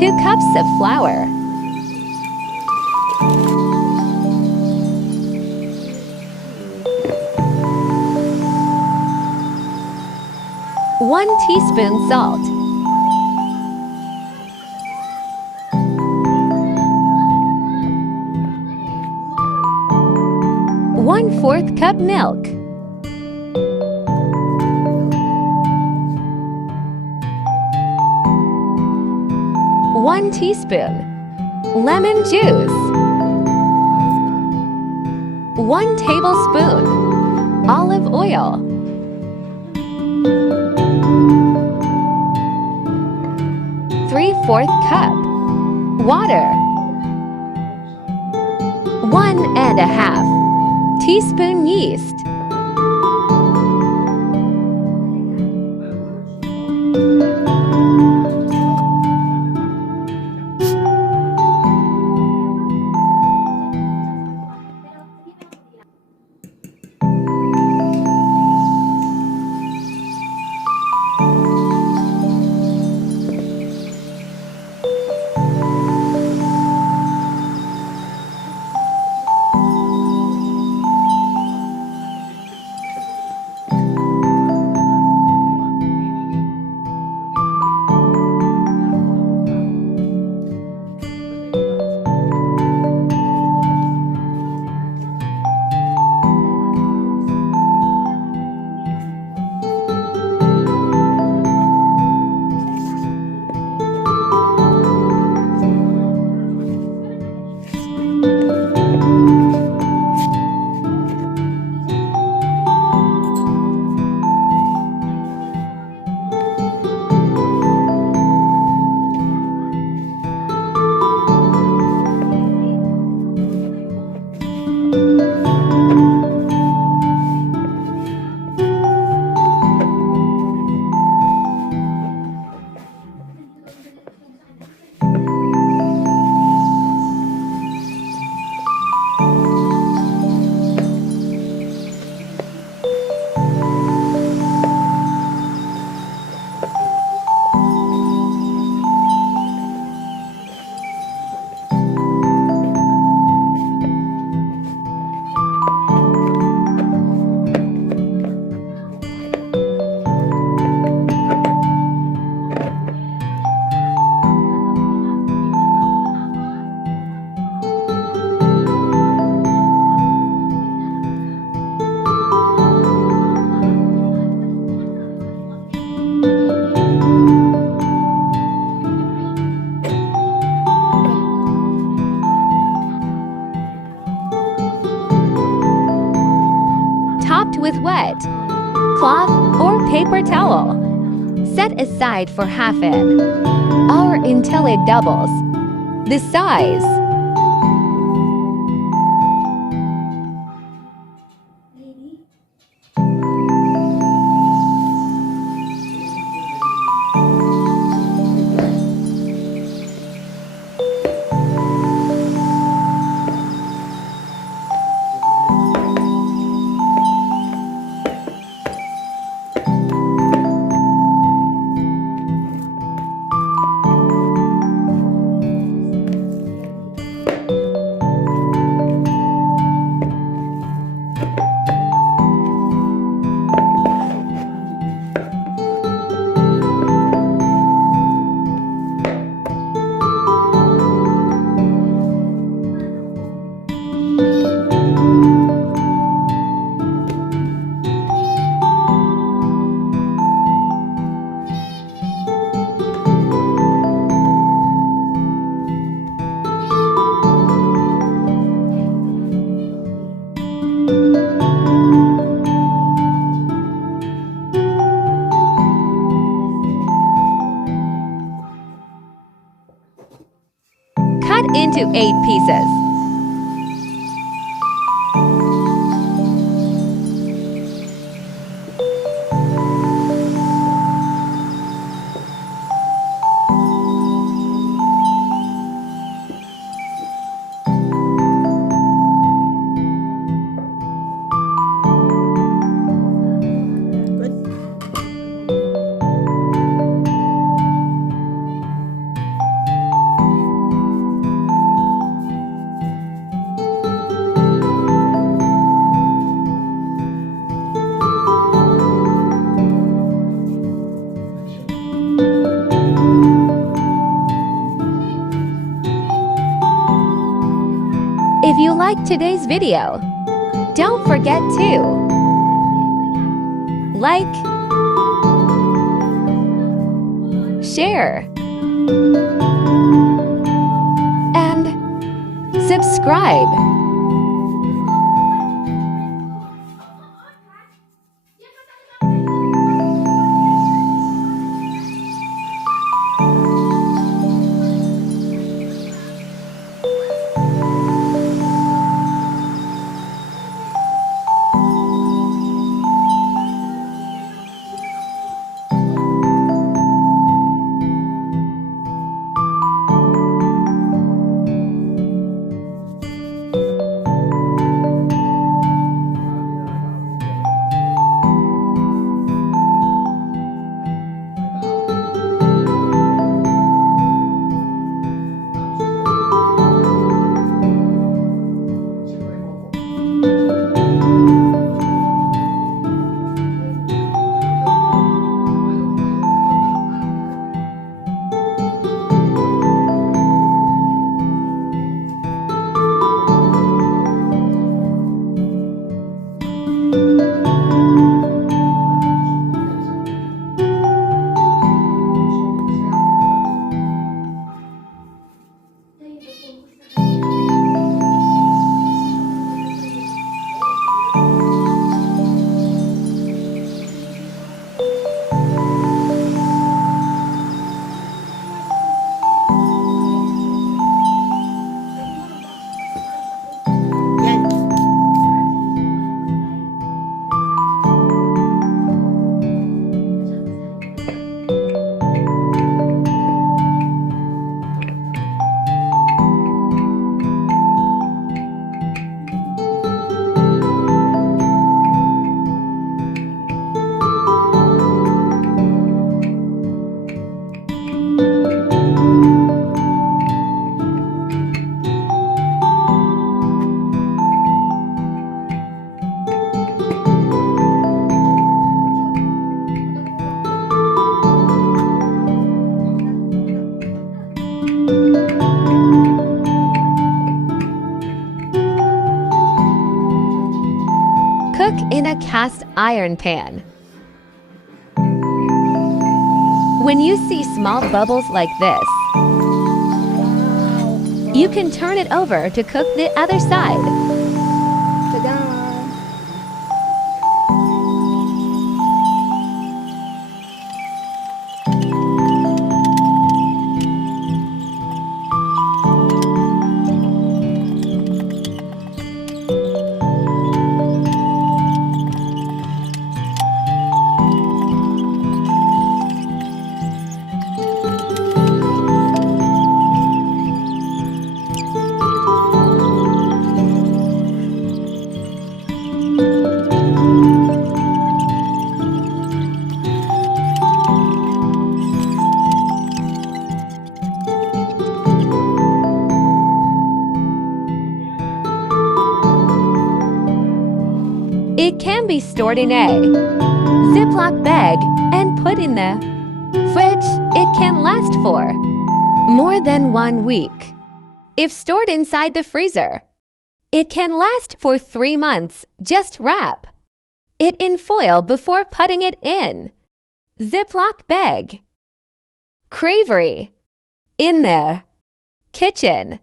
2 cups of flour, 1 teaspoon salt, 1/4 cup milk, 1 teaspoon lemon juice, 1 tablespoon olive oil, 3/4 cup water, 1½ teaspoon yeast, topped with wet cloth or paper towel. Set aside for half an hour until it doubles the size. Cut into 8 pieces. liked today's video, don't forget to like, share, and subscribe. Cook in a cast iron pan. When you see small bubbles like this, you can turn it over to cook the other side. Ta-da! It can be stored in a Ziploc bag and put in the fridge. It can last for more than 1 week. If stored inside the freezer, it can last for 3 months. Just wrap it in foil before putting it in Ziploc bag. Cravery in the kitchen.